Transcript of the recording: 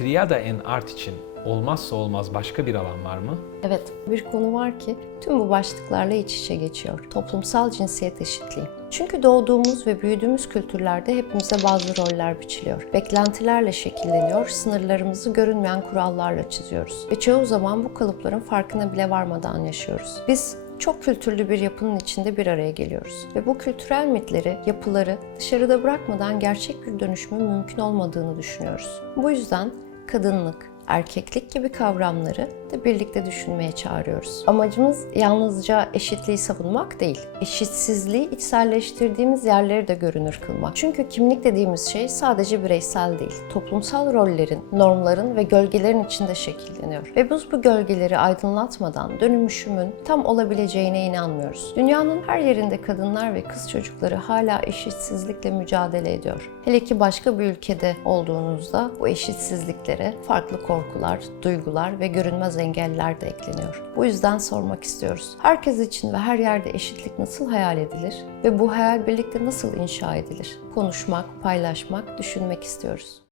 Triada en art için olmazsa olmaz başka bir alan var mı? Evet, bir konu var ki tüm bu başlıklarla iç içe geçiyor. Toplumsal cinsiyet eşitliği. Çünkü doğduğumuz ve büyüdüğümüz kültürlerde hepimize bazı roller biçiliyor. Beklentilerle şekilleniyor, sınırlarımızı görünmeyen kurallarla çiziyoruz. Ve çoğu zaman bu kalıpların farkına bile varmadan yaşıyoruz. Biz çok kültürlü bir yapının içinde bir araya geliyoruz. Ve bu kültürel mitleri, yapıları dışarıda bırakmadan gerçek bir dönüşümün mümkün olmadığını düşünüyoruz. Bu yüzden kadınlık, erkeklik gibi kavramları da birlikte düşünmeye çağırıyoruz. Amacımız yalnızca eşitliği savunmak değil, eşitsizliği içselleştirdiğimiz yerleri de görünür kılmak. Çünkü kimlik dediğimiz şey sadece bireysel değil, toplumsal rollerin, normların ve gölgelerin içinde şekilleniyor. Ve biz bu gölgeleri aydınlatmadan dönüşümün tam olabileceğine inanmıyoruz. Dünyanın her yerinde kadınlar ve kız çocukları hala eşitsizlikle mücadele ediyor. Hele ki başka bir ülkede olduğunuzda bu eşitsizliklere farklı korkular, duygular ve görünmez engeller de ekleniyor. Bu yüzden sormak istiyoruz. Herkes için ve her yerde eşitlik nasıl hayal edilir ve bu hayal birlikte nasıl inşa edilir? Konuşmak, paylaşmak, düşünmek istiyoruz.